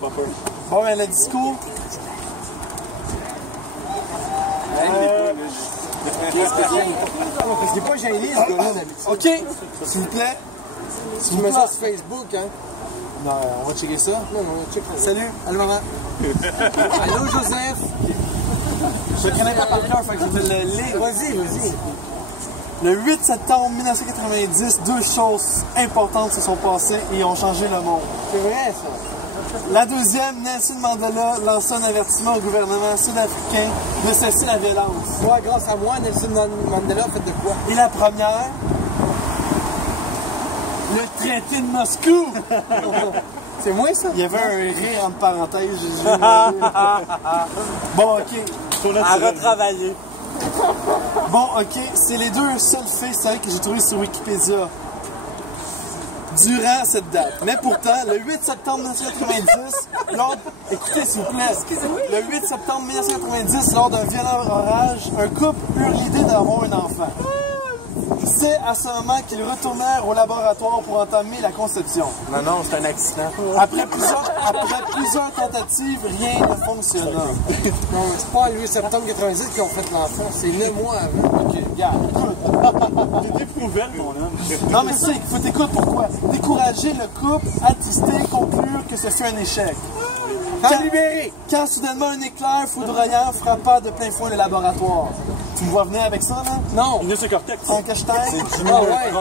Bon, ben, le discours. Parce qu'il n'est pas gêné, ce gars-là, d'habitude. OK, s'il vous plaît. Tu mets ça sur Facebook, hein? Non, on va checker ça. Non, check ça. Salut, allô maman. Allô, Joseph. Je ne connais pas par cœur, fait que je vais le lire. Vas-y. Le 8 septembre 1990, deux choses importantes se sont passées et ont changé le monde. C'est vrai, ça. La deuxième, Nelson Mandela lança un avertissement au gouvernement sud-africain de cesser la violence. Moi, grâce à moi, Nelson Mandela a fait de quoi? Et la première, le traité de Moscou. C'est moi, ça? Il y avait un rire entre parenthèses. Bon, OK. À retravailler. Bon, OK. C'est les deux seuls faits historiques que j'ai trouvés sur Wikipédia durant cette date. Mais pourtant, le 8 septembre 1990, écoutez s'il vous plaît, le 8 septembre 1990, lors d'un violent orage, un couple eut l'idée d'avoir un enfant. C'est à ce moment qu'ils retournèrent au laboratoire pour entamer la conception. Non, c'est un accident. Après plusieurs tentatives, rien ne fonctionna. Non, c'est pas le 8 septembre 90 qu'ils ont fait l'enfant, c'est 9 mois avant. OK, regarde. T'es éprouvé, mon homme. Non, mais c'est, faut t'écouter pourquoi. Décourager le couple, attister, conclure que ce fut un échec. Quand soudainement un éclair foudroyant frappa de plein fouet le laboratoire. Tu me vois venir avec ça, là? Non! Il est sur cortex. Sans que je t'aide? Ah ouais!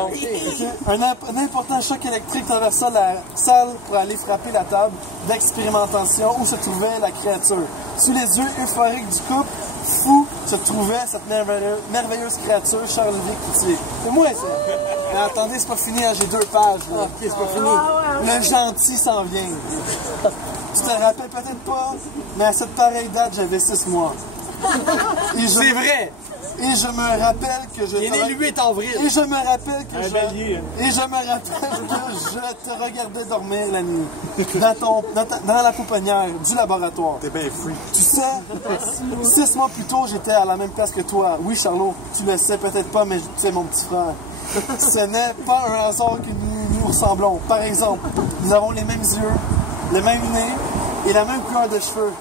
Un important choc électrique traversa la salle pour aller frapper la table d'expérimentation où se trouvait la créature. Sous les yeux euphoriques du couple, fou se trouvait cette merveilleuse créature, Charles-Olivier Cloutier. C'est moi, ça! Mais attendez, c'est pas fini, hein, j'ai 2 pages. Là. Ok, c'est pas fini. Le gentil s'en vient. Tu te rappelles peut-être pas, mais à cette pareille date, j'avais 6 mois. C'est vrai! Et je me rappelle que je... Il est né le 8 avril. Et je me rappelle que Un bélier. Et je me rappelle que je te regardais dormir la nuit. Dans la pouponnière du laboratoire. T'es bien fou. Tu sais, 6 mois plus tôt, j'étais à la même place que toi. Oui, Charlot, tu le sais peut-être pas, mais tu es mon petit frère. Ce n'est pas un hasard que nous ressemblons. Par exemple, nous avons les mêmes yeux, le même nez et la même couleur de cheveux.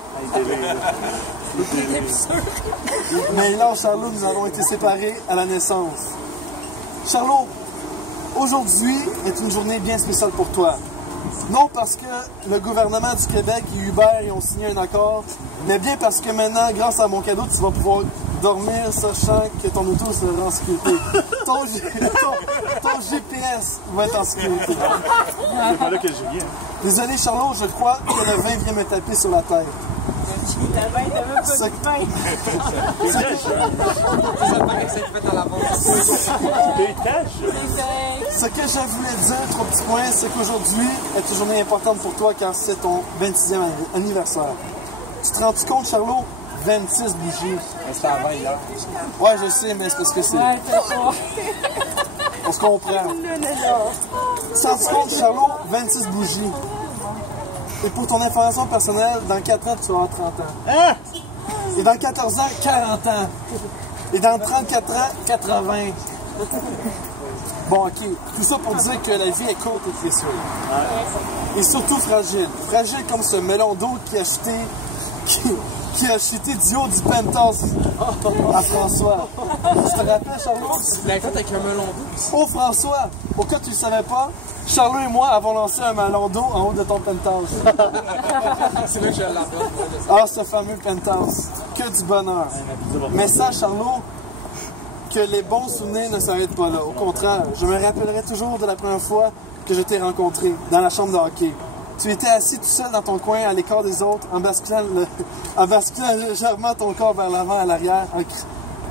Mais là, Charlot, nous avons été séparés à la naissance. Charlot, aujourd'hui est une journée bien spéciale pour toi. Non parce que le gouvernement du Québec et Uber y ont signé un accord, mais bien parce que maintenant, grâce à mon cadeau, tu vas pouvoir dormir sachant que ton auto sera en sécurité. Ton GPS va être en sécurité. C'est pas là que je viens. Désolé, Charlot, je crois que le vin vient me taper sur la tête. Ce que je voulais dire, 3 petits points, c'est qu'aujourd'hui est une journée importante pour toi car c'est ton 26e anniversaire. Tu te rends-tu compte, Charlot? 26 bougies. C'est à 20 là. Ouais, je sais, mais c'est parce que c'est... Ouais, t'as pas. On se comprend. Tu te rends-tu compte, Charlot? 26 bougies. Et pour ton information personnelle, dans 4 ans, tu vas avoir 30 ans. Hein? Et dans 14 ans, 40 ans. Et dans 34 ans, 80. Bon, OK. Tout ça pour dire que la vie est courte et précieuse. Et surtout fragile. Fragile comme ce melon d'eau qui a chuté du haut du penthouse à François. Tu te rappelles, Charlot? Tu l'as fait avec un melon d'eau. Oh, François! Au cas où tu ne le savais pas, Charlot et moi avons lancé un melon d'eau en haut de ton penthouse. C'est là que j'ai la bonne. Ah, ce fameux penthouse. Que du bonheur. Mais sache, Charlot, que les bons souvenirs ne s'arrêtent pas là. Au contraire, je me rappellerai toujours de la première fois que je t'ai rencontré dans la chambre de hockey. Tu étais assis tout seul dans ton coin à l'écart des autres, en basculant légèrement ton corps vers l'avant, à l'arrière,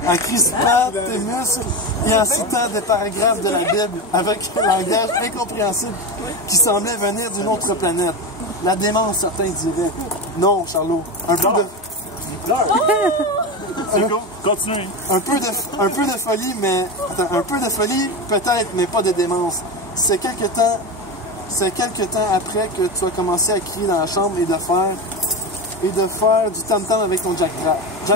en crispant tes muscles et en citant des paragraphes de la Bible avec un langage incompréhensible qui semblait venir d'une autre planète. La démence, certains diraient. Non, Charlot, un peu de... Continue. Un peu de folie, mais... Attends, un peu de folie, peut-être, mais pas de démence. C'est quelque temps après que tu as commencé à crier dans la chambre et de faire du tam-tam avec ton Jack Strap. Yo,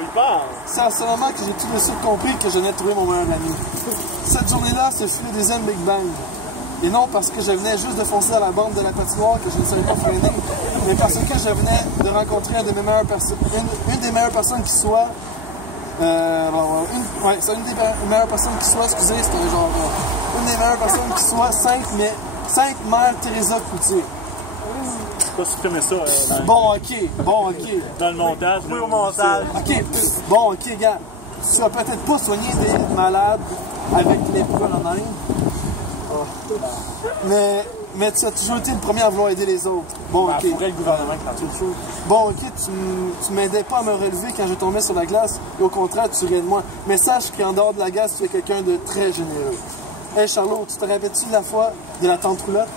il parle. C'est à ce moment que j'ai tout de suite compris que je venais de trouver mon meilleur ami. Cette journée-là, ce fut le deuxième Big Bang. Et non parce que je venais juste de foncer à la bande de la patinoire que je ne savais pas freiner, mais parce que je venais de rencontrer une des meilleures personnes qui soit. C'est une des meilleures personnes qui soit, excusez, c'était genre. Une des meilleures personnes qui soit Sainte Mère Teresa Cloutier. Je sais pas si tu connais ça. Bon, ok. Dans le montage. Oui, au montage. Ok, bon, ok, gars. Tu vas peut-être pas soigner des malades avec les poils en Inde. Mais tu as toujours été le premier à vouloir aider les autres. Bon, ok. Pourrait le gouvernement qui fait toute chose. Bon, ok, tu m'aidais pas à me relever quand je tombais sur la glace. Et au contraire, tu riais de moi. Mais sache qu'en dehors de la glace, tu es quelqu'un de très généreux. Hey Charlot, tu te rappelles-tu de la fois de la tante Roulotte?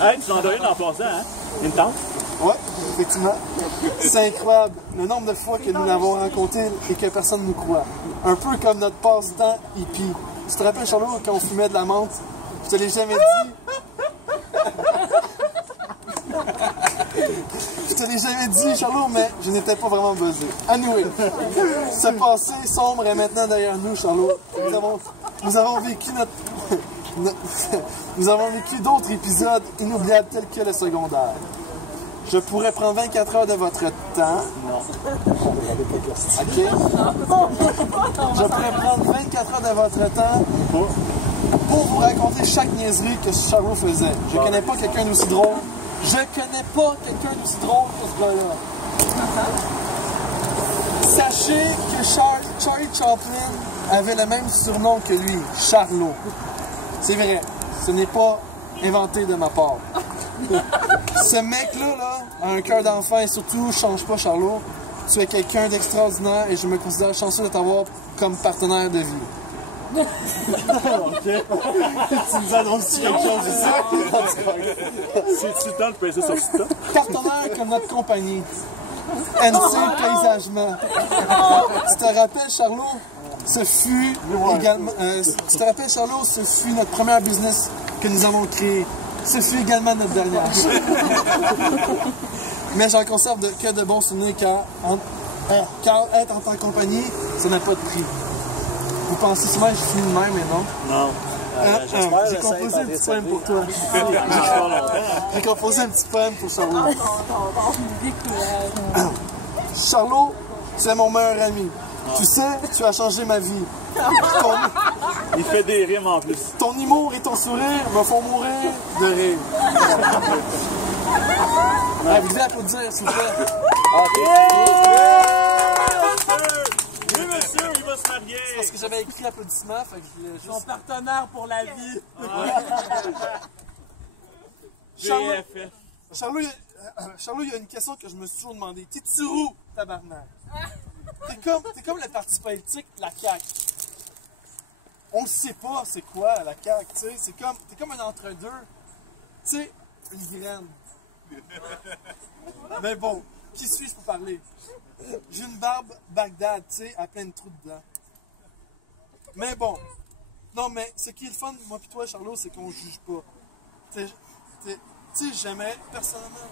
Hey, tu en as une en passant, hein? Une tante? Ouais, effectivement. C'est incroyable le nombre de fois que nous l'avons rencontré et que personne ne nous croit. Un peu comme notre passe-temps hippie. Tu te rappelles, Charlot, quand on fumait de la menthe? Je te l'ai jamais dit. Je te l'ai jamais dit, Charlot, mais je n'étais pas vraiment buzzé. Anyway, ce passé sombre est maintenant derrière nous, Charlot. Nous avons vécu nous avons vécu d'autres épisodes inoubliables tels que le secondaire. Je pourrais prendre 24 heures de votre temps. OK? Je pourrais prendre 24 heures de votre temps pour vous raconter chaque niaiserie que Charlot faisait. Je connais pas quelqu'un d'aussi drôle. Je connais pas quelqu'un d'aussi drôle que ce gars-là. Sachez que Charlie Chaplin avait le même surnom que lui, Charlot. C'est vrai, ce n'est pas inventé de ma part. Ce mec-là a un cœur d'enfant et surtout, change pas Charlot. Tu es quelqu'un d'extraordinaire et je me considère chanceux de t'avoir comme partenaire de vie. Ok. Tu nous annonces quelque chose ici? C'est-tu le temps de passer sur ça? Partenaire comme notre compagnie. NC Paysagement. Tu te rappelles, Charlot? Ce fut également. Tu te rappelles, Charlot? Ce fut notre première business que nous avons créé. Ce fut également notre dernière. Mais j'en conserve que de bons souvenirs car être en tant que compagnie, ça n'a pas de prix. Vous pensez souvent que je finis de même, mais non? Non. J'ai composé un petit poème pour toi. J'ai composé un petit poème pour Charlot. Charlot, tu es mon meilleur ami. Tu sais, tu as changé ma vie. Il fait des rimes en plus. Ton humour et ton sourire me font mourir de rire. Vous devez applaudir, s'il vous plaît. Oui, monsieur, il va se marier. Parce que j'avais écrit l'applaudissement, fait que je voulais juste... Son partenaire pour la vie. Charlot, il y a une question que je me suis toujours demandé. T'es-tu roux, tabarnak? T'es comme le parti politique, la CAQ. On ne sait pas c'est quoi la CAQ, tu sais. T'es comme un entre-deux. Tu sais, une graine. Mais bon, qui suis-je pour parler? J'ai une barbe Bagdad, tu sais, à plein de trous dedans. Mais bon. Non, mais ce qui est le fun, moi pis toi, Charlot, c'est qu'on juge pas. Tu sais, jamais, personnellement...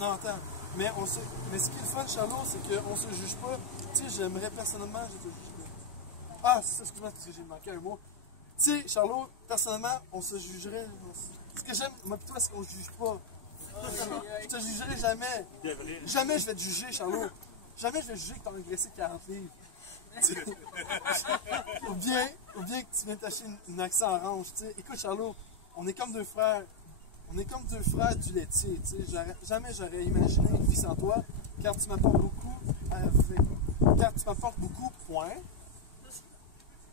non, attends. Mais ce qui est le fun, Charlot, c'est qu'on se juge pas. Tu sais, j'aimerais personnellement, je te juge pas. Ah, c'est ça, excuse-moi, parce que j'ai manqué un mot. Tu sais, Charlot, personnellement, on se jugerait. Ce que j'aime, moi pis toi, c'est qu'on se juge pas. Je te jugerai jamais. Jamais je vais te juger, Charlot. Jamais je vais te juger que t'as engraissé 40 livres. ou bien que tu viens t'acheter une accent orange. T'sais. Écoute, Charlot, on est comme deux frères. On est comme deux frères du laitier. Jamais j'aurais imaginé une fille sans toi, car tu m'apportes beaucoup. Car tu m'apportes beaucoup, point.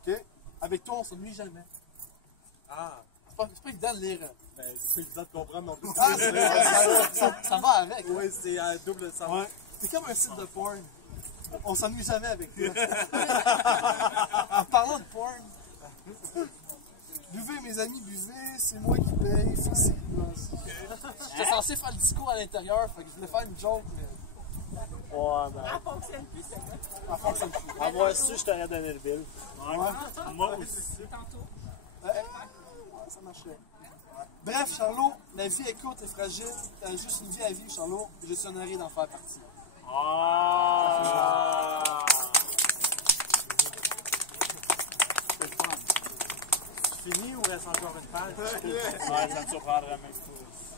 OK? Avec toi, on s'ennuie jamais. Ah. C'est pas évident de lire. C'est évident de comprendre non plus. Ah, ça va avec. Oui, c'est un double sens. Ouais. C'est comme un site de porn. On s'ennuie jamais avec toi. En parlant de porn, buvez mes amis, buvez, c'est moi qui paye. J'étais censé faire le discours à l'intérieur, fait que je voulais faire une joke, mais... Ouais, ben. Elle fonctionne plus, c'est quoi? Elle fonctionne plus. À moi aussi, je t'aurais donné le bill. Ouais. Moi aussi. Tantôt. Ouais, ça marchait. Bref, Charlot, la vie est courte et fragile. T'as juste une vie à vivre, Charlot. Je suis honoré d'en faire partie. Ah! fini ou reste encore une page? Ouais, ça me surprendrait même pas.